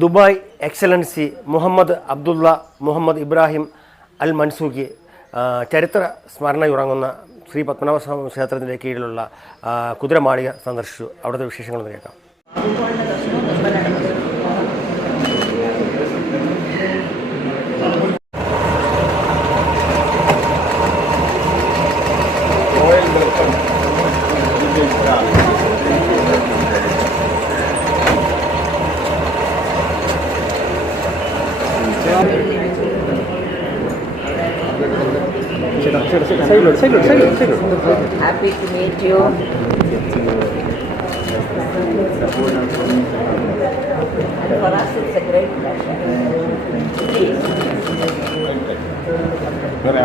Dubai excellency Muhammad Abdulla Muhammad Ibrahim അൽ മൻസൂഖി ചരിത്ര സ്മരണയുറങ്ങുന്ന ശ്രീ പത്മനാഭസ്വാമി ക്ഷേത്രത്തിൻ്റെ കീഴിലുള്ള കുതിരമാളിക സന്ദർശിച്ചു. അവിടുത്തെ വിശേഷങ്ങളൊന്ന് കേൾക്കാം. Happy to meet you. And for us it's a great pleasure. And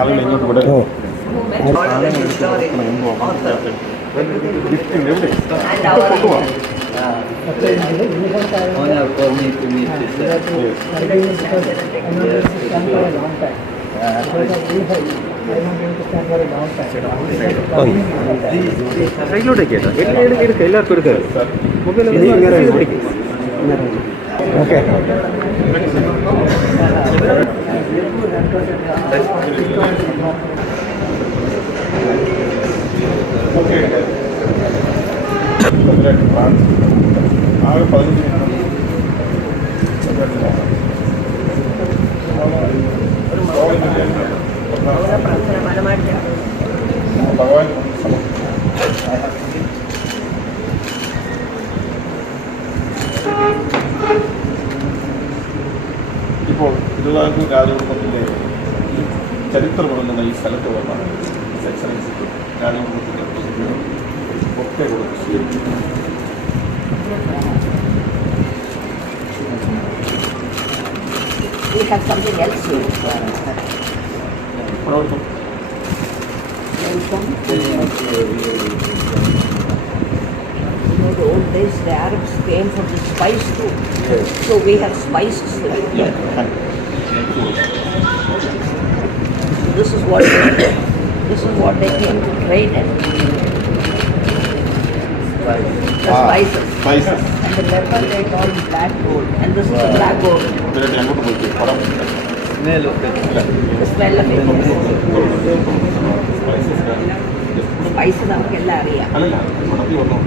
our honor for me to meet you, sir. സൈഡിലോട്ടേക്ക് എല്ലാവർക്കും എടുക്കുക. ഓക്കെ ഇപ്പോൾ തിരുവിതാംകൂർ രാജകുടുംബത്തിൻ്റെ ചരിത്രമുറങ്ങുന്ന ഈ സ്ഥലത്ത് വന്നാണ് എക്സലൻസ് രാജകുടുംബത്തിൻ്റെ ഒക്കെ കൊടുത്ത് സ്വീകരിക്കുന്നത്. we have something else here. Welcome. You know, the old days the Arabs came for the spice too. Yes. So we have spices here. This is what they came to trade in. The spices. Spices. And the pepper they call black gold. And this is the black gold. ഇതിനായിട്ട് അങ്ങോട്ട് പോയി പടം Smell of it. The smell of it. Spice നമുക്കെല്ലാം അറിയാം. അല്ലല്ല പടത്തിൽ വന്നു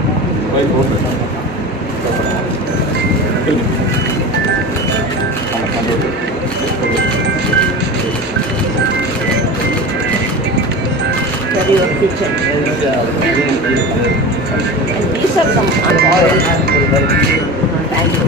Carry your kitchen. And these are some oil. Thank you.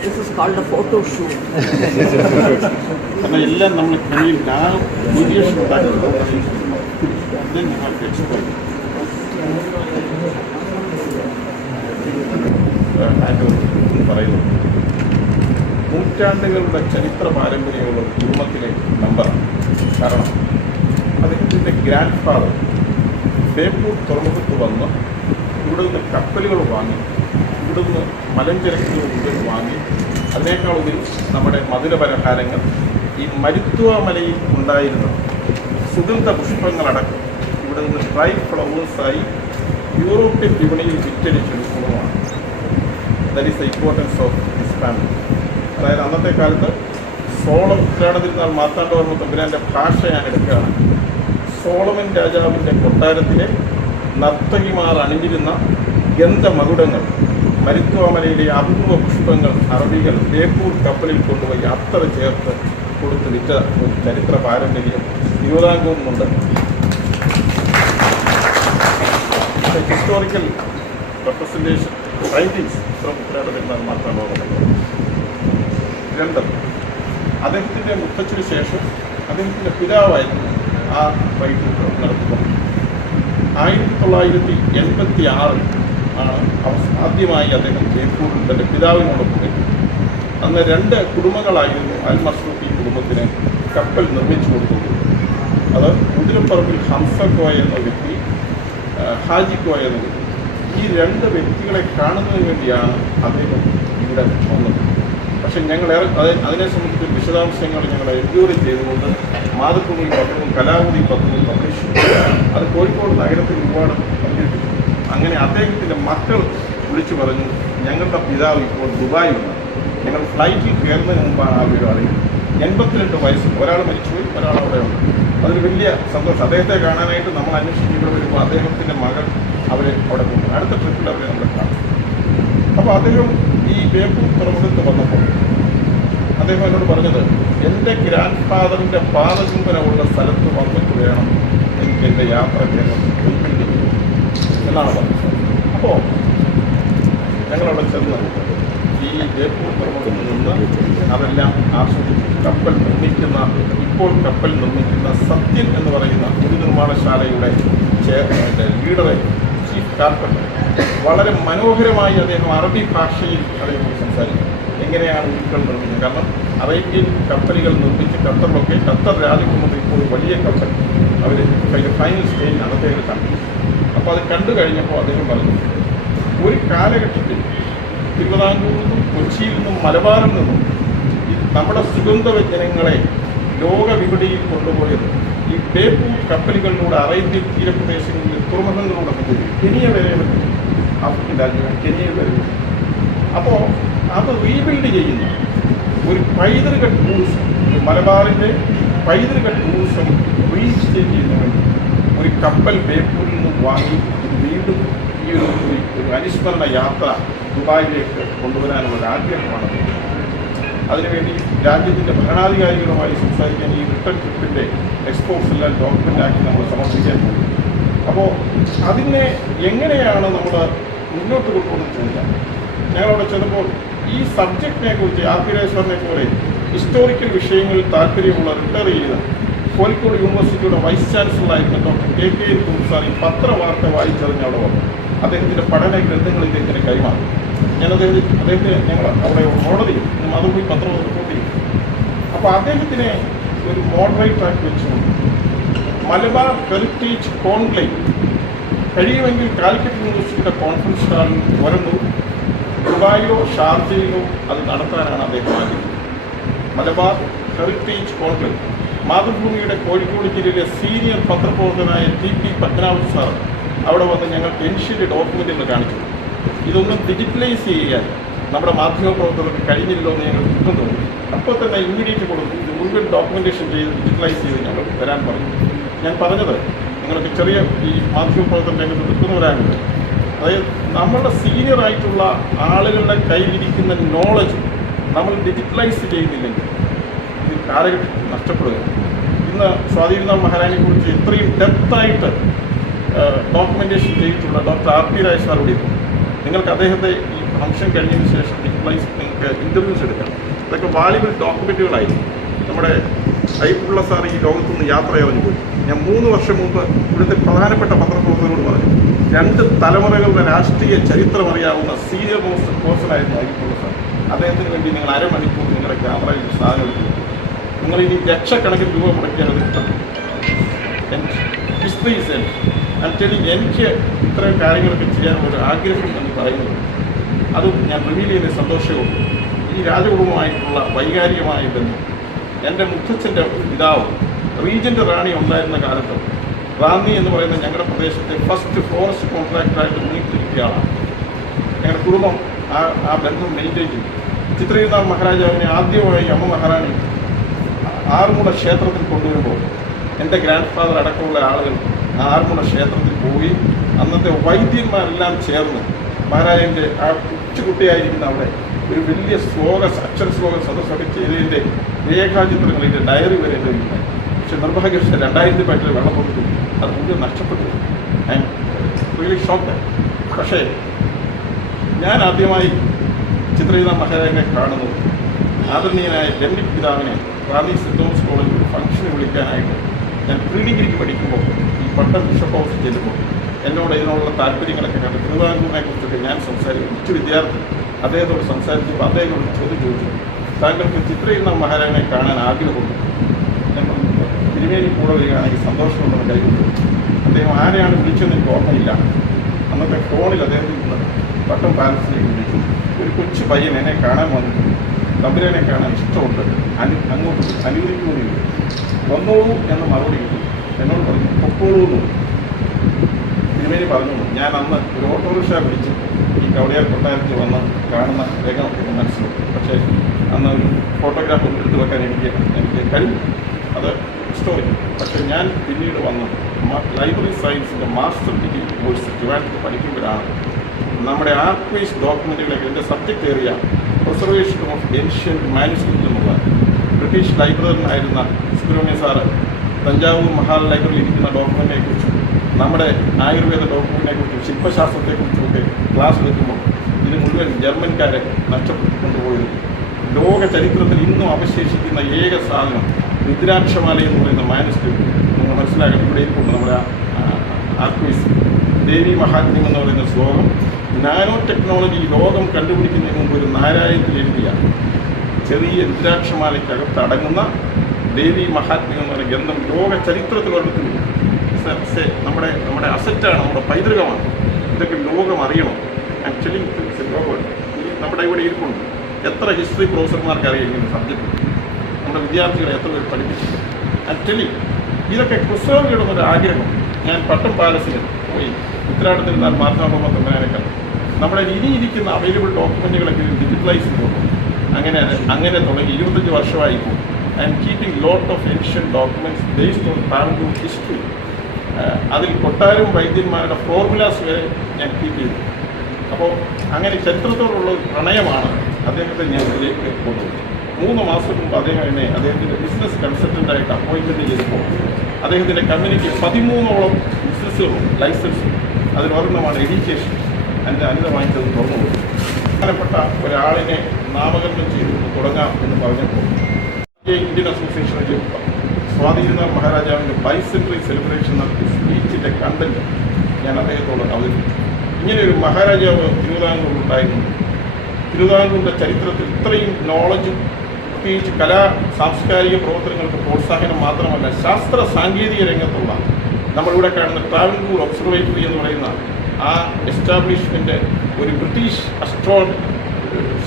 This is called a photo shoot. കാരണം എല്ലാം നമ്മൾ കയ്യിൽ വീഡിയോസ് ഉണ്ടാക്കുന്നത് പറയുന്നു. നൂറ്റാണ്ടുകളുടെ ചരിത്ര പാരമ്പര്യമുള്ള കുടുംബത്തിലെ നമ്പറാണ്. കാരണം അദ്ദേഹത്തിൻ്റെ ഗ്രാൻഡ് ഫാദർ ബേപ്പൂർ തുറമുഖത്ത് വന്ന് ഇവിടെ നിന്ന് കപ്പലുകൾ വാങ്ങി, ഇവിടെ നിന്ന് മലഞ്ചരക്കുകൾ മുഴുവൻ വാങ്ങി, അതിനേക്കാൾ ഉപരി നമ്മുടെ മധുരപലഹാരങ്ങൾ ഈ മരുത്വ മലയിൽ ഉണ്ടായിരുന്ന സുഗന്ധ പുഷ്പങ്ങളടക്കം ഇവിടെ നിന്ന് ഡ്രൈ ഫ്ലവേഴ്സായി യൂറോപ്യൻ വിപണിയിൽ വിറ്റടിച്ചൊരു കുടുംബമാണ്. That is the importance of this family. അതായത് അന്നത്തെ കാലത്ത് സോളം ഉദ്ഘാടനത്തിരുന്നാൽ മാർത്താണ്ഡവർമ്മ തമ്പുരാൻ്റെ ഭാഷ ഞാൻ എടുക്കുകയാണ്. സോളമൻ രാജാവിൻ്റെ കൊട്ടാരത്തിലെ നർത്തകിമാർ അണിഞ്ഞിരുന്ന ഗന്ധമകുടങ്ങൾ, മരുത്വാമലയിലെ അപൂർവ പുഷ്പങ്ങൾ അറബികൾ ബേപ്പൂർ കപ്പലിൽ കൊണ്ടുപോയി അത്തറ ചേർത്ത് കൊടുത്ത് വിറ്റ ഒരു ചരിത്ര പാരമ്പര്യം തിരുവിതാംകൂറിനുണ്ട്. ഹിസ്റ്റോറിക്കൽ റെപ്രസെൻറ്റേഷൻ റൈറ്റിംഗ്സ് ഫ്രം ഉദ്ഘാടനത്തിരുന്നാൽ മാർത്താണ്ഡവർമ്മ. രണ്ടും അദ്ദേഹത്തിൻ്റെ മുത്തച്ഛന് ശേഷം അദ്ദേഹത്തിൻ്റെ പിതാവായിരുന്നു ആ റൈറ്റിംഗ് നടത്തുന്നത്. 1986 ആണ് ആദ്യമായി അദ്ദേഹം ബേപ്പൂരിൽ തൻ്റെ പിതാവിനോടൊപ്പം എത്തി. അന്ന് 2 കുടുംബങ്ങളായിരുന്നു അൽ മസ്റൂഖി കുടുംബത്തിന് കപ്പൽ നിർമ്മിച്ചു കൊടുത്തത്. അത് കുതിരപ്പറമ്പിൽ ഹംസക്കോയ എന്ന വ്യക്തി, ഹാജിക്കോയ എന്ന വ്യക്തി. ഈ രണ്ട് വ്യക്തികളെ കാണുന്നതിന് വേണ്ടിയാണ് അദ്ദേഹം ഇവിടെ വന്നത്. പക്ഷെ ഞങ്ങൾ അതിനെ സംബന്ധിച്ച് വിശദാംശങ്ങൾ ഞങ്ങൾ എൻക്വയറി ചെയ്തുകൊണ്ട് മാതൃഭൂമി പത്രവും കലാമതി പത്രവും പബ്ലിഷ് അത് കോഴിക്കോട് നഗരത്തിൽ ഒരുപാട് പങ്കെടുത്തു. അങ്ങനെ അദ്ദേഹത്തിൻ്റെ മക്കൾ വിളിച്ചു പറഞ്ഞു, ഞങ്ങളുടെ പിതാവ് ഇപ്പോൾ ദുബായിലാണ്, ഞങ്ങൾ ഫ്ലൈറ്റിൽ കയറുന്നതിന് മുമ്പാണ് ആ വീട് അറിയുന്നത്. 82 വയസ്സ്, ഒരാൾ മരിച്ചുപോയി, ഒരാൾ അവിടെ ഉണ്ട്. അതൊരു വലിയ സന്തോഷം. അദ്ദേഹത്തെ കാണാനായിട്ട് നമ്മൾ അന്വേഷിച്ച് ഇവിടെ വരുമ്പോൾ അദ്ദേഹത്തിൻ്റെ മകൾ അവരെ അവിടെ കൊണ്ടു. അടുത്ത ട്രിപ്പിൽ അവരെ നമ്മളെ കാണും. അപ്പോൾ അദ്ദേഹം ഈ ബേപ്പൂർ തുറമുഖത്ത് വന്നപ്പോൾ അദ്ദേഹം എന്നോട് പറഞ്ഞത്, എൻ്റെ ഗ്രാൻഡ് ഫാദറിൻ്റെ പാദചുംബനമുള്ള സ്ഥലത്ത് വന്നിട്ട് വേണം എനിക്ക് എൻ്റെ യാത്ര എന്നാണ് പറഞ്ഞത്. അപ്പോൾ ഞങ്ങളവിടെ ചെന്ന് ഈ ബേപ്പൂർ തുറമുഖത്ത് നിന്ന് അതെല്ലാം ആസ്വദിച്ച് ഇപ്പോൾ കപ്പൽ നിർമ്മിക്കുന്ന സത്യൻ എന്ന് പറയുന്ന ഒരു നിർമ്മാണശാലയുടെ ലീഡറെ, ചീഫ് കാർപ്പൻ്റർ, വളരെ മനോഹരമായി അദ്ദേഹം അറബി ഭാഷയിൽ അദ്ദേഹം സംസാരിക്കും. എങ്ങനെയാണ് ഉരുക്കൾ നിർമ്മിക്കുന്നത്? കാരണം അറേബ്യൻ കപ്പലുകൾ നിർമ്മിച്ച് ഖത്തർ രാജ്യകുമാർ ഇപ്പോൾ വലിയ കപ്പൽ അവർ ഫൈനൽ സ്റ്റേജിലാണ് അദ്ദേഹം കണ്ടു. അപ്പോൾ അത് കണ്ടു കഴിഞ്ഞപ്പോൾ അദ്ദേഹം പറഞ്ഞു, ഒരു കാലഘട്ടത്തിൽ തിരുവിതാംകൂറിൽ നിന്നും കൊച്ചിയിൽ നിന്നും മലബാറിൽ നിന്നും നമ്മുടെ സുഗന്ധവ്യഞ്ജനങ്ങളെ ലോകവിപണിയിൽ കൊണ്ടുപോയത് ഈ ബേപ്പൂർ കപ്പലുകളിലൂടെ അറേബ്യൻ തീരപ്രദേശങ്ങളിൽ തുറമുഖങ്ങളിലൂടെ കൊണ്ടുപോയി. കെനിയ വരെ ആഫ്രിക്കൻ രാജ്യങ്ങൾ കെനിയ വരെ. അപ്പോൾ അത് റീബിൽഡ് ചെയ്യുന്ന ഒരു പൈതൃക ടൂറിസം, മലബാറിൻ്റെ പൈതൃക ടൂറിസം റീസ്റ്റേറ്റ് ചെയ്യുന്നതിന് വേണ്ടി ഒരു കപ്പൽ ബേപ്പൂരിൽ നിന്ന് വാങ്ങി വീണ്ടും ഈ ഒരു അനുസ്മരണ യാത്ര ദുബായിലേക്ക് കൊണ്ടുവരാനുള്ള ആഗ്രഹമാണ്. അതിനുവേണ്ടി രാജ്യത്തിൻ്റെ ഭരണാധികാരികളുമായി സംസാരിക്കാൻ ഈ റിട്ടേൺ ട്രിപ്പിൻ്റെ എക്സ്പോർട്സ് എല്ലാം ഡോക്യുമെൻ്റ് ആക്കി നമ്മൾ സമർപ്പിക്കാൻ പോകും. അപ്പോൾ അതിനെ എങ്ങനെയാണ് നമ്മൾ മുന്നോട്ട് കൊണ്ടുപോകുന്നത് ചോദിച്ചാൽ, ഞങ്ങളവിടെ ചെന്നപ്പോൾ ഈ സബ്ജക്റ്റിനെ കുറിച്ച് ആർപിരേശ്വറിനെ പോലെ ഹിസ്റ്റോറിക്കൽ വിഷയങ്ങളിൽ താല്പര്യമുള്ള റിട്ടയർ ചെയ്ത കോഴിക്കോട് യൂണിവേഴ്സിറ്റിയുടെ വൈസ് ചാൻസലറായിരുന്ന ഡോക്ടർ KK സാർ ഈ പത്രവാർത്ത വായിച്ചറിഞ്ഞ് അവിടെ വന്നു. അദ്ദേഹത്തിൻ്റെ പഠന ഗ്രന്ഥങ്ങൾ ഇദ്ദേഹത്തിന് കൈമാറി. അദ്ദേഹത്തെ ഞങ്ങൾ അവിടെ മോഡൽ ചെയ്യും, അത് പോയി പത്രം റിപ്പോർട്ട് ചെയ്യും. അപ്പോൾ അദ്ദേഹത്തിനെ ഒരു മോഡറേറ്ററാക്കി വെച്ചുകൊണ്ട് മലബാർ ഹെറിറ്റേജ് കോൺക്ലേവ് കഴിയുമെങ്കിൽ കാലിക്കറ്റ് യൂണിവേഴ്സിറ്റിയുടെ കോൺഫറൻസ് ഹാളിൽ വരുന്നു ദുബായിലോ ഷാർജയിലോ അത് നടത്താനാണ് അദ്ദേഹം ആഗ്രഹിക്കുന്നത്. മലബാർ ഹെറിറ്റേജ് കോൺക്ലേവ് മാതൃഭൂമിയുടെ കോഴിക്കോട് ജില്ലയിലെ സീനിയർ പത്രപ്രവർത്തകനായ TP പത്മനാഭൻ സാർ അവിടെ വന്ന് ഞങ്ങൾക്ക് ഏൻഷ്യൻ്റ് ഡോക്യുമെൻറ്റുകൾ കാണിച്ചു. ഇതൊന്നും ഡിജിറ്റലൈസ് ചെയ്യാൻ നമ്മുടെ മാധ്യമപ്രവർത്തകർക്ക് കഴിഞ്ഞില്ലോ എന്ന് ഞങ്ങൾ കുറ്റം തോന്നി. അപ്പോൾ തന്നെ ഇമ്മീഡിയറ്റ് കൊടുത്തു. ഇത് മുഴുവൻ ഡോക്യുമെൻറ്റേഷൻ ചെയ്ത് ഡിജിറ്റലൈസ് ചെയ്ത് ഞങ്ങൾ വരാൻ പറഞ്ഞു. ഞാൻ പറഞ്ഞത് നിങ്ങൾക്ക് ചെറിയ ഈ മാധ്യമപ്രവർത്തകർ രംഗത്ത് നിൽക്കുന്നവരാകുന്നത്, അതായത് നമ്മളുടെ സീനിയറായിട്ടുള്ള ആളുകളുടെ കയ്യിലിരിക്കുന്ന നോളജ് നമ്മൾ ഡിജിറ്റലൈസ് ചെയ്യുന്നില്ലെങ്കിൽ ഇത് കാലഘട്ടം നഷ്ടപ്പെടുകയാണ്. ഇന്ന് സ്വാതിനാഥ് മഹാരാണിയെക്കുറിച്ച് ഇത്രയും ഡെപ്തായിട്ട് ഡോക്യുമെൻറ്റേഷൻ ചെയ്തിട്ടുള്ള ഡോക്ടർ RP രാജ് സാർ ഇവിടെ இருக்கும். നിങ്ങൾക്ക് അദ്ദേഹത്തെ ഈ ഫംഗ്ഷൻ കഴിഞ്ഞതിന് ശേഷം ഡിജിറ്റലൈസ് നിങ്ങൾക്ക് ഇൻ്റർവ്യൂസ് എടുക്കാം. ഇതൊക്കെ വാല്യുബിൾ ഡോക്യുമെൻറ്റുകളായിരുന്നു. നമ്മുടെ അയ്യപ്പുള്ള സാർ ഈ ലോകത്തുനിന്ന് യാത്ര ഇറങ്ങി പോയി. ഞാൻ 3 വർഷം മുമ്പ് ഇവിടുത്തെ പ്രധാനപ്പെട്ട പത്രപ്രവർത്തകരോട് പറഞ്ഞു, 2 തലമുറകളുടെ രാഷ്ട്രീയ ചരിത്രം അറിയാവുന്ന സീനിയർ മോസ്റ്റ് പേഴ്സണായിരുന്നു അയ്യപ്പുള്ള സാർ. അദ്ദേഹത്തിന് വേണ്ടി നിങ്ങൾ അരമണിക്കൂർ നിങ്ങളുടെ ക്യാമറയിൽ സാധനം എടുക്കുന്നു. നിങ്ങളിനി ലക്ഷക്കണക്കിന് രൂപ മുടക്കിയാൽ അത് കിട്ടും. History is end. എനിക്ക് ഇത്തരം കാര്യങ്ങളൊക്കെ ചെയ്യാനുള്ള ആഗ്രഹം എന്ന് പറയുന്നത് അതും ഞാൻ റിവീൽ ചെയ്ത സന്തോഷവും ഈ രാജകുടുംബമായിട്ടുള്ള വൈകാരികമായ ബന്ധം. എൻ്റെ മുത്തച്ഛൻ്റെ പിതാവ് റീജൻ്റ് റാണി ഉണ്ടായിരുന്ന കാലത്ത് റാന്നി എന്ന് പറയുന്ന ഞങ്ങളുടെ പ്രദേശത്തെ ഫസ്റ്റ് ഫോറസ്റ്റ് കോൺട്രാക്ടറായിട്ട് മുന്നിട്ടിരിക്കുന്ന ആളാണ്. ഞങ്ങളുടെ കുടുംബം ആ ബന്ധം മെയിൻറ്റെയിൻ ചെയ്തു. ചിത്രയുനാഥ് മഹാരാജാവിനെ ആദ്യമായി അമ്മ മഹാറാണി ആറന്മുള ക്ഷേത്രത്തിൽ കൊണ്ടുവരുമ്പോൾ എൻ്റെ ഗ്രാൻഡ് ഫാദർ അടക്കമുള്ള ആളുകൾ ആറന്മുള ക്ഷേത്രത്തിൽ പോയി അന്നത്തെ വൈദ്യന്മാരെല്ലാം ചേർന്ന് മഹാരാജൻ്റെ ആ കൊച്ചുകുട്ടിയായിരിക്കുന്ന അവിടെ ഒരു വലിയ അക്ഷര ശ്ലോക സദസ്സൊക്കെ ചെയ്തതിൻ്റെ രേഖാചിത്രങ്ങളിൻ്റെ ഡയറി വരെ എൻ്റെ വീട്ടിൽ. പക്ഷെ നിർഭാഗ്യവശാൽ 2018 വെള്ളപ്പൊക്കത്തിൽ അത് മുഴുവൻ നഷ്ടപ്പെട്ടു. I am really shocked. പക്ഷേ ഞാൻ ആദ്യമായി ചിത്രയുനാഥ് മഹാരാജനെ കാണുന്നത് ആദരണീയനായ ഡെമ്നിക് പിതാവിനെ റാന്നി സെൻറ് തോമസ് കോളേജിൽ ഒരു ഫംഗ്ഷന് വിളിക്കാനായിട്ട് ഞാൻ പ്രീ ഡിഗ്രിക്ക് പഠിക്കുമ്പോൾ ഈ പട്ടം ബിഷപ്പ് ഹൗസിൽ ചെല്ലുമ്പോൾ എന്നോട് ഇതിനുള്ള താല്പര്യങ്ങളൊക്കെ കണ്ട് തിരുവിതാംകൂറിനെ കുറിച്ചൊക്കെ ഞാൻ സംസാരിക്കും. മറ്റു വിദ്യാർത്ഥി അദ്ദേഹത്തോട് സംസാരിച്ചപ്പോൾ അദ്ദേഹത്തോട് ചോദിച്ചു, താങ്കൾക്ക് ചിത്രയുനാഥ് മഹാരാജനെ കാണാൻ ആഗ്രഹമുണ്ട്? തിരുമേനി കൂടെ വരികയാണെങ്കിൽ സന്തോഷമുണ്ടെന്ന് കൈകൊണ്ടു. അദ്ദേഹം ആരെയാണ് വിളിച്ചതെന്ന് എനിക്ക് ഓർമ്മയില്ല. അന്നത്തെ ഫോണിൽ അദ്ദേഹത്തിന് പട്ടം പാലസിലേക്ക് വിളിച്ചു. ഒരു കൊച്ചു പയ്യൻ എന്നെ കാണാൻ വന്നിട്ട് തമ്പുരാനെ കാണാൻ ഇഷ്ടമുണ്ട്, അങ്ങോട്ട് അനുവദിക്കുന്നില്ല, വന്നോളൂ എന്ന് മറുപടി കിട്ടും. എന്നോട് പറഞ്ഞു പൊക്കോളൂ എന്ന്. തിരുമേനി പറഞ്ഞു, ഞാൻ അന്ന് ഒരു ഓട്ടോറിക്ഷ പിടിച്ച് ഈ കവടിയാർ കൊട്ടാരത്തിൽ വന്ന് കാണുന്ന വേഗം എന്ന് മനസ്സിലാക്കും. പക്ഷേ അന്ന് ഒരു ഫോട്ടോഗ്രാഫ് ഒന്നും എടുത്തു വെക്കാൻ എനിക്ക് കഴിയും, അത് ഇഷ്ടമായി. പക്ഷേ ഞാൻ പിന്നീട് വന്ന് ലൈബ്രറി സയൻസിൻ്റെ മാസ്റ്റർ ഡിഗ്രി കോഴ്സ് ട്രിവാൻഡ്രത്ത് പഠിക്കുമ്പോഴാണ് നമ്മുടെ ആർക്കൈവ്സ് ഡോക്യുമെൻറ്റുകളൊക്കെ എൻ്റെ സബ്ജക്റ്റ് ഏറിയ പ്രിസർവേഷൻ ഓഫ് ഏൻഷ്യൻറ്റ് മാനുസ്ക്രിപ്റ്റ് എന്നുള്ള ബ്രിട്ടീഷ് ലൈബ്രറിയനായിരുന്ന സുബ്രഹ്മണ്യ സാറ് തഞ്ചാവൂർ മഹാൽ ലൈബ്രറിയിൽ ഇരിക്കുന്ന ഡോക്യുമെൻറ്റിനെ കുറിച്ചും നമ്മുടെ ആയുർവേദ ഡോക്യുമെൻറ്റിനെ കുറിച്ചും ശില്പശാസ്ത്രത്തെക്കുറിച്ചും ഒക്കെ ക്ലാസ് എടുക്കുമ്പോൾ ഇത് മുഴുവൻ ജർമ്മൻകാരെ നഷ്ടപ്പെട്ടുകൊണ്ടുപോയത്. ലോക ചരിത്രത്തിൽ ഇന്നും അവശേഷിക്കുന്ന ഏക സാധനം രുദ്രാക്ഷമാല എന്ന് പറയുന്ന മാനുസ്ക്രിപ്റ്റ് നിങ്ങൾ മനസ്സിലാക്കണം. ഇവിടെ ഇരിക്കുന്നു നമ്മുടെ ആർക്കൈവ്സ്. ദേവി മഹാത്മ്യം എന്ന് പറയുന്ന ശ്ലോകം നാനോ ടെക്നോളജി ലോകം കണ്ടുപിടിക്കുന്നതിന് മുമ്പ് ഒരു നാരായണത്തിൽ എഴുതിയ ചെറിയ രുദ്രാക്ഷമാലയ്ക്കകത്ത് അടങ്ങുന്ന ദേവി മഹാത്മ്യം എന്ന് പറയുന്ന ഗ്രന്ഥം ലോക ചരിത്രത്തിൽ ഒരിടത്തില്ല. നമ്മുടെ അസറ്റാണ്, നമ്മുടെ പൈതൃകമാണ്. ഇതൊക്കെ ലോകം അറിയണം. ആക്ച്വലി ലോകം നമ്മുടെ ഇവിടെ ഇരിപ്പുണ്ട്. എത്ര ഹിസ്റ്ററി പ്രൊഫസർമാർക്ക് അറിയാം സബ്ജക്റ്റ്, നമ്മുടെ വിദ്യാർത്ഥികളെ എത്ര പേർ പഠിപ്പിച്ചിട്ടുണ്ട്. ആക്ച്വലി ഇതൊക്കെ പ്രിസർവ് ചെയ്യണമെന്നൊരു ആഗ്രഹം. ഞാൻ പട്ടം പാലസിൽ പോയി ഉത്തരാടത്തിരുന്നാൽ മാർത്താണ്ഡ തമ്പുരാനെ കണ്ടു. നമ്മുടെ ഇനിയിരിക്കുന്ന അവൈലബിൾ ഡോക്യുമെൻറ്റുകളൊക്കെ ഡിജിറ്റലൈസ് ചെയ്തു. അങ്ങനെ തുടങ്ങി 25 വർഷമായി ഇപ്പോൾ. I M keeping lot of ancient documents based on Travancore history. അതിൽ കൊട്ടാരം വൈദ്യന്മാരുടെ ഫോർമുലാസ് വരെ ഞാൻ കീപ്പ് ചെയ്തു. അപ്പോൾ അങ്ങനെ ചരിത്രത്തോടുള്ള പ്രണയമാണ് അദ്ദേഹത്തെ ഞാൻ ഇതിലേക്ക് കൊണ്ടുപോകുന്നത്. 3 മാസം മുമ്പ് അദ്ദേഹത്തിൻ്റെ ബിസിനസ് കൺസൾട്ടൻ്റായിട്ട് അപ്പോയിൻമെൻറ്റ് ചെയ്തപ്പോൾ അദ്ദേഹത്തിൻ്റെ കമ്പനിക്ക് 13ഓളം ബിസിനസ്സുകളും ലൈസൻസും അതിലൊരെണ്ണമാണ് എഡ്യൂക്കേഷൻ. അതിൻ്റെ അനിത വാങ്ങിച്ചത് തുറന്നു. പ്രധാനപ്പെട്ട ഒരാളിനെ നാമകരണം ചെയ്തുകൊണ്ട് തുടങ്ങാം എന്ന് പറഞ്ഞപ്പോൾ ഇന്ത്യൻ അസോസിയേഷനിൽ സ്വാതിനാഥ് മഹാരാജാവിൻ്റെ ബൈസെൻട്രി സെലിബ്രേഷൻ നടത്തിയ സ്പീച്ചിൻ്റെ കണ്ടന്റ് ഞാൻ അദ്ദേഹത്തോട് അവതരിപ്പിച്ചു. ഇങ്ങനെയൊരു മഹാരാജാവ് തിരുവിതാംകൂറിലുണ്ടായിരുന്നു. തിരുവിതാംകൂറിൻ്റെ ചരിത്രത്തിൽ ഇത്രയും നോളജും പ്രത്യേകിച്ച് സാംസ്കാരിക പ്രവർത്തനങ്ങൾക്ക് പ്രോത്സാഹനം മാത്രമല്ല, ശാസ്ത്ര സാങ്കേതിക രംഗത്തുള്ള നമ്മളിവിടെ കാണുന്ന ട്രാവൻകൂർ ഒബ്സർവേറ്ററി എന്ന് പറയുന്ന ആ എസ്റ്റാബ്ലിഷ്മെൻ്റ് ഒരു ബ്രിട്ടീഷ്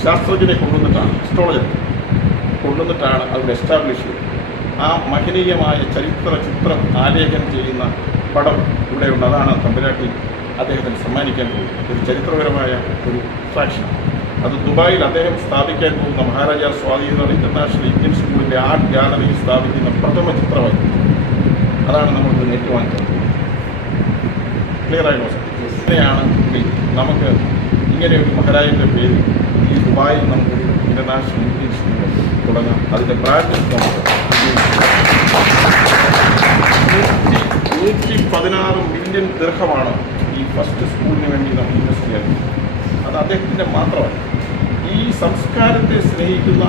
ശാസ്ത്രജ്ഞനെ കൊണ്ടുവന്നിട്ടാണ് അവിടെ എസ്റ്റാബ്ലിഷ് ചെയ്തത്. ആ മഹനീയമായ ചിത്രം ആലേഖനം ചെയ്യുന്ന പടം ഇവിടെയുണ്ട്. അതാണ് തമ്പുരാട്ടി അദ്ദേഹത്തിന് സമ്മാനിക്കാൻ പോകുന്നത്. ഒരു ചരിത്രപരമായ ഒരു അട്രാക്ഷനാണ്. അത് ദുബായിൽ അദ്ദേഹം സ്ഥാപിക്കാൻ പോകുന്ന മഹാരാജാ സ്വാതിനാഥ് ഇൻ്റർനാഷണൽ ഇന്ത്യൻ സ്കൂളിൻ്റെ ആർട്ട് ഗാലറിയിൽ സ്ഥാപിക്കുന്ന പ്രഥമ ചിത്രമായി. അതാണ് നമ്മൾക്ക് ഏറ്റുവാങ്ങിച്ചത്. ക്ലിയറായി ഇങ്ങനെയാണ് നമുക്ക് ഇങ്ങനെ ഒരു മഹാരാജൻ്റെ പേര് ഈ ദുബായിൽ നമുക്കൊരു ഇൻ്റർനാഷണൽ ഇന്ത്യൻ സ്കൂൾ തുടങ്ങാം. അതിൻ്റെ ബ്രാഞ്ചസ് നമുക്ക് 116 മില്യൺ ദിർഹമാണ് ഈ ഫസ്റ്റ് സ്കൂളിന് വേണ്ടി നമ്മൾ ഇൻവെസ്റ്റ് ചെയ്യാൻ. അത് അദ്ദേഹത്തിൻ്റെ മാത്രമല്ല, ഈ സംസ്കാരത്തെ സ്നേഹിക്കുന്ന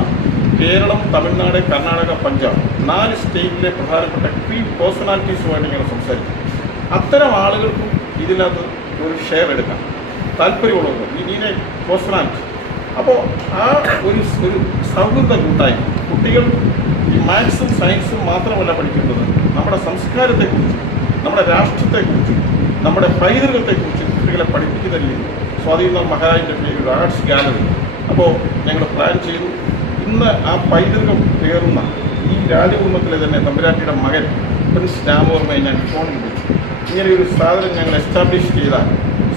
കേരളം, തമിഴ്നാട്, കർണാടക, പഞ്ചാബ് 4 സ്റ്റേറ്റിലെ പ്രധാനപ്പെട്ട കീ പേഴ്സണാലിറ്റീസുമായിട്ട് ഞങ്ങൾ സംസാരിക്കും. അത്തരം ആളുകൾക്കും ഇതിനകത്ത് ഒരു ഷെയർ എടുക്കാം താല്പര്യമുള്ളവർ ഇതിനെ പേഴ്സണാലിറ്റി. അപ്പോൾ ആ ഒരു സൗഹൃദ കൂട്ടായി കുട്ടികൾ ഈ മാത്സും സയൻസും മാത്രമല്ല പഠിക്കുന്നത്, നമ്മുടെ സംസ്കാരത്തെക്കുറിച്ചും നമ്മുടെ രാഷ്ട്രത്തെക്കുറിച്ചും നമ്മുടെ പൈതൃകത്തെക്കുറിച്ചും കുട്ടികളെ പഠിപ്പിക്കുന്നതിൽ സ്വാതിനാഥ് മഹാരാജൻ്റെ പേരിൽ ആർട്സ് ഗാലറി അപ്പോൾ ഞങ്ങൾ പ്ലാൻ ചെയ്തു. ഇന്ന് ആ പൈതൃകം പേറുന്ന ഈ രാജകുടുംബത്തിലെ തന്നെ തമ്പുരാട്ടിയുടെ മകൻ പ്രിൻസ് രാമവർമ്മയെ ഞാൻ ഫോണിൽ വിളിച്ചു. ഇങ്ങനെ ഒരു സ്ഥാപനം ഞങ്ങൾ എസ്റ്റാബ്ലിഷ് ചെയ്താൽ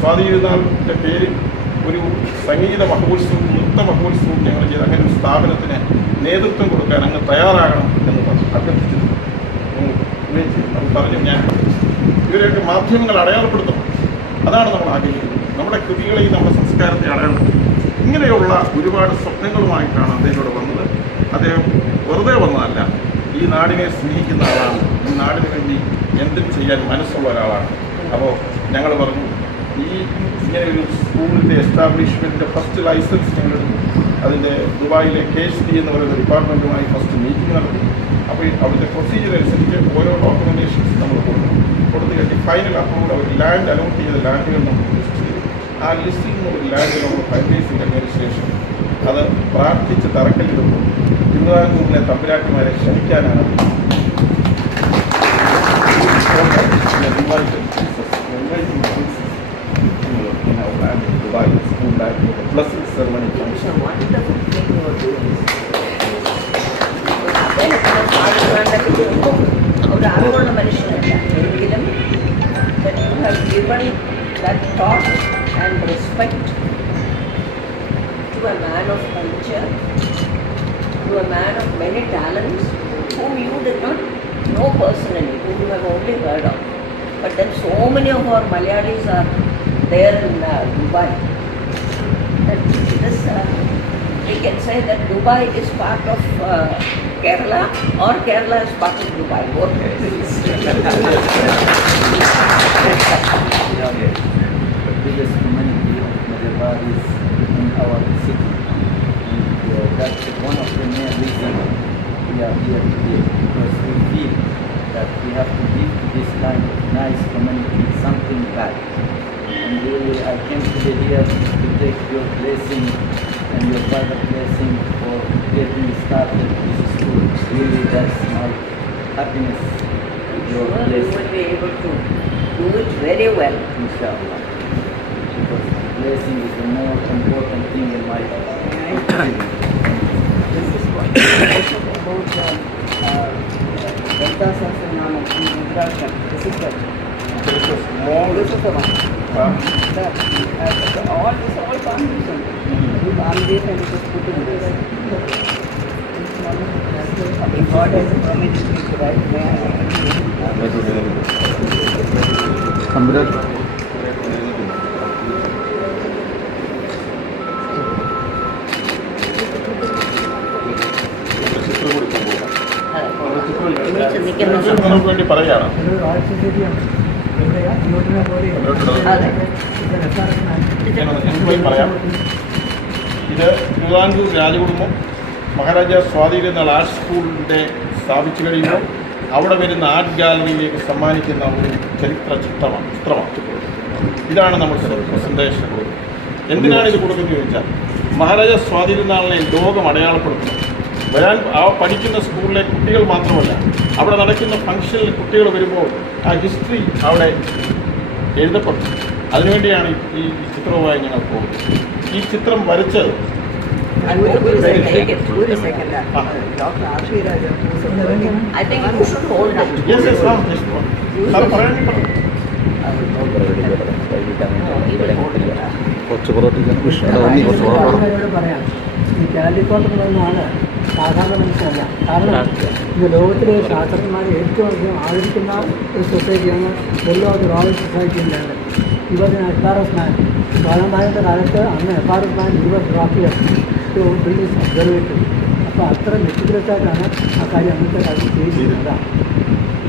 സ്വാതിനാഥിൻ്റെ പേരിൽ ഒരു സംഗീത മഹോത്സവവും നൃത്ത മഹോത്സവവും ഞങ്ങൾ ചെയ്ത് അങ്ങനെ ഒരു സ്ഥാപനത്തിന് നേതൃത്വം കൊടുക്കാൻ അങ്ങ് തയ്യാറാകണം എന്ന് അഭ്യർത്ഥിച്ചിരുന്നു. അത് പറഞ്ഞു ഞാൻ ഇവരെയൊക്കെ മാധ്യമങ്ങൾ അടയാളപ്പെടുത്തണം. അതാണ് നമ്മൾ ആഗ്രഹിക്കുന്നത്. നമ്മുടെ കൃതികളെയും നമ്മുടെ സംസ്കാരത്തെ അടയാളപ്പെടുത്തും. ഇങ്ങനെയുള്ള ഒരുപാട് സ്വപ്നങ്ങളുമായിട്ടാണ് അദ്ദേഹം ഇവിടെ വന്നത്. അദ്ദേഹം വെറുതെ വന്നതല്ല, ഈ നാടിനെ സ്നേഹിക്കുന്ന ആളാണ്. ഈ നാടിന് വേണ്ടി എന്തും ചെയ്യാൻ മനസ്സുള്ള ഒരാളാണ്. അപ്പോൾ ഞങ്ങൾ പറഞ്ഞു ഇങ്ങനെ ഒരു സ്കൂളിൻ്റെ എസ്റ്റാബ്ലിഷ്മെൻറ്റിൻ്റെ ഫസ്റ്റ് ലൈസൻസ് ഞങ്ങളെടുത്തു. അതിൻ്റെ ദുബായിലെ KSD എന്ന് പറയുന്ന ഡിപ്പാർട്ട്മെൻറ്റുമായി ഫസ്റ്റ് മീറ്റിംഗ് നടത്തി. അപ്പോൾ അവിടുത്തെ പ്രൊസീജിയർ അനുസരിച്ച് ഓരോ ഡോക്യുമെൻറ്റേഷൻസ് നമ്മൾ കൊടുത്തു കഴിഞ്ഞ് ഫൈനൽ അപ്രൂവൽ അവർ ലാൻഡ് അലോട്ട് ചെയ്ത ലാൻഡുകൾ നമ്മൾ ലിസ്റ്റ് ചെയ്തു. ആ ലിസ്റ്റിൽ നിന്ന് ഒരു ലാൻഡ് നമ്മൾ ഫൈനലൈസ് ചെയ്തതിന് ശേഷം അത് പ്രാർത്ഥിച്ച് തറക്കല്ലിടുമ്പോൾ തിരുവിതാംകൂറിലെ തമ്പുരാട്ടിമാരെ ക്ഷണിക്കാനാണ് ഒരു അറിവുള്ള മനുഷ്യനല്ല എങ്കിലും when you have given that thought and respect to a man of culture, to a man of many talents, whom you did not know personally, whom you have only heard of. But then so many of our Malayalis are there in Dubai. That this, we can say that Dubai is part of Kerala, or Kerala is part of Dubai. Both ways. The biggest community of Malabaris in our city. And that's one of the main reasons we are here today, because we feel that we have to give to this kind of nice community something back. And really, I came today here to take your blessing and your father's blessing for getting started this school. Really, that's my happiness. Your Sure, you blessing. will be able to do it very well. Inshallah. Because blessing is the more important thing in my life. This is what about Lalitaa Sahasranamam in Rudraksham. This is the It's a small this is the one. All this all combination. You calm this and you just put in this. If God has permitted me to write, may I? ചിത്രം കൂടി കൊണ്ടുപോകാം. നിൽക്കുന്ന ചിത്രം നമുക്ക് വേണ്ടി പറയുകയാണ്. അതെ എനിക്ക് പറയാം. ഇത് തിരുവിതാംകൂർ രാജകുടുംബം മഹാരാജ സ്വാതിരുന്നാൾ ആർട്ട് സ്കൂളിൻ്റെ സ്ഥാപിച്ചു കഴിയുമ്പോൾ അവിടെ വരുന്ന ആർട്ട് ഗാലറിയിലേക്ക് സമ്മാനിക്കുന്ന ഒരു ചരിത്ര ചിത്രമാണ്. ഇതാണ് നമ്മൾ പ്രസൻറ്റേഷൻ കൊടുക്കുന്നത്. എന്തിനാണ് ഇത് കൊടുക്കുന്നത് ചോദിച്ചാൽ, മഹാരാജ സ്വാതിരുന്നാളിനെ ലോകം അടയാളപ്പെടുത്തുന്നു. പഠിക്കുന്ന സ്കൂളിലെ കുട്ടികൾ മാത്രമല്ല, അവിടെ നടക്കുന്ന ഫംഗ്ഷനിൽ കുട്ടികൾ വരുമ്പോൾ ആ ഹിസ്റ്ററി അവിടെ എഴുതപ്പെട്ടു. അതിനുവേണ്ടിയാണ് ഈ ചിത്രവുമായി ഞങ്ങൾ പോകുന്നത്. ഈ ചിത്രം വരച്ചത് I think you should hold it. Sir പറയാൻ കുറച്ച് പുറത്തേക്ക് കുറച്ച് പറയാം. ഈ കാലിക്കോട്ട് നിന്നാണ് സാധാരണ മനുഷ്യനല്ല. കാരണം ഇത് ലോകത്തിലെ ശാസ്ത്രജ്ഞന്മാരെ ഏറ്റവും അധികം ആദരിക്കുന്ന ഒരു സൊസൈറ്റിയാണ് വെള്ളോട് റോയൽ സൊസൈറ്റി ഉണ്ടായത്. ഇവർ FRS മാൻ സ്വാതന്ത്ര്യത്തിൻ്റെ കാലത്ത് അന്ന് FRS മാൻ ഇവർ ഡ്രാഫ്റ്റ് ടു ബിൽഡ് ഒബ്സർവേറ്ററി. അപ്പോൾ അത്ര മെറ്റിക്കുലസായിട്ടാണ് ആ കാര്യം അന്നത്തെ കാര്യം ചെയ്തിരുന്നത്.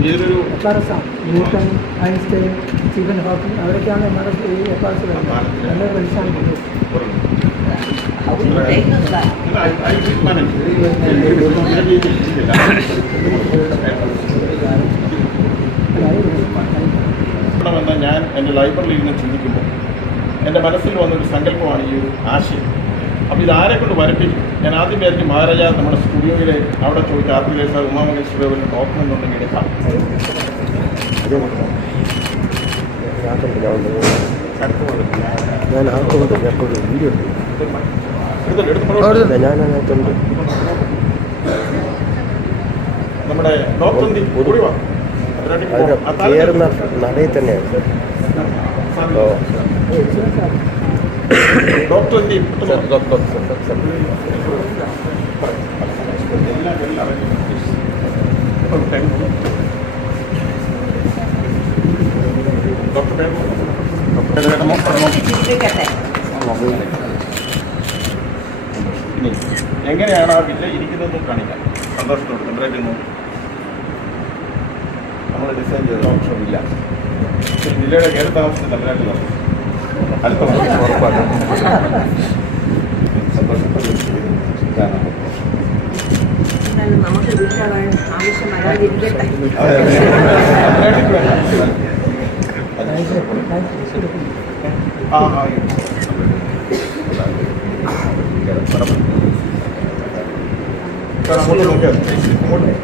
ഇതൊരു FRS ആണ്. ന്യൂട്ടൺ, ഐൻസ്റ്റൈൻ, സ്റ്റീഫൻ ഹോക്കിംഗ് അവരൊക്കെയാണ് ഈ FRS വരുന്നത്. നല്ലൊരു മനുഷ്യനാണ് കൊണ്ടത്. How will you take this back? ണമെന്ന് ഞാൻ എൻ്റെ ലൈബ്രറിയിൽ ഇരുന്ന് ചിന്തിക്കുമ്പോൾ എൻ്റെ മനസ്സിൽ വന്നൊരു സങ്കല്പമാണ് ഈ ഒരു ആശയം. അപ്പോൾ ഇതാരെ കൊണ്ട് വരപ്പിക്കും? ഞാൻ ആദ്യം വിചാരിച്ചു മഹാരാജ നമ്മുടെ സ്റ്റുഡിയോയിലെ അവിടെ ചോദിച്ചു ആർട്ടിലേസ ഉമാമകൻ സ്റ്റുഡിയോയിൽ ഡോക്യുമെൻ്റ് ഉണ്ടെങ്കിൽ എടുക്കാം. ഞാൻ വീഡിയോ ഞാനതിനകത്തുണ്ട്. നമ്മുടെ ഡോക്ടർ കയറുന്ന നടയിൽ തന്നെയാണ്. ഡോക്ടർ എന്ത് ചെയ്യും? ഇനി എങ്ങനെയാണ് ആ വില്ല ഇരിക്കുന്നതെന്നും കാണിക്കാം. സന്തോഷത്തോട് കണ്ടിരുന്നു നമ്മൾ ഡിസൈൻ ചെയ്ത ഓപ്ഷൻ ഇല്ല. ജില്ലയുടെ കയറി താമസത്തിൽ നല്ലതായിട്ട് നടക്കും. അടുത്ത നമുക്ക് വീട്ടിൽ ആവശ്യം വരാതിരിക്കട്ടെ.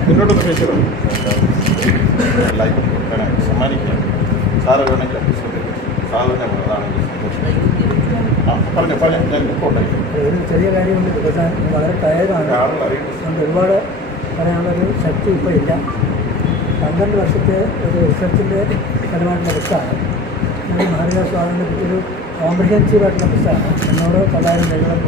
മുന്നോട്ട് സമ്മാനിക്കുക. സാറ് വേണമെങ്കിൽ സാറ് തന്നെ വേണം. അതാണെങ്കിൽ പറഞ്ഞു ഞാൻ റിപ്പോർട്ടായി ഒരു ചെറിയ കാര്യമുണ്ട്. വളരെ ടയറാണ്. ആളുകൾ അറിയുന്നത് ഒരുപാട് പറയാനുള്ളൊരു ശക്തി ഇപ്പോൾ ഇല്ല. 12 വർഷത്തെ ഒരു റിസർച്ചിൻ്റെ ഫലമായിട്ടുള്ള പുസ്തകമാണ്. ഒരു ഭാരതീയ സ്വാതന്ത്ര്യത്തെ പറ്റിയൊരു കോംപ്രിഹെൻസീവായിട്ടുള്ള പുസ്തകമാണ്. എന്നോട് 970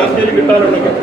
ആർക്കെങ്കിലും കിട്ടാനുണ്ടെങ്കിൽ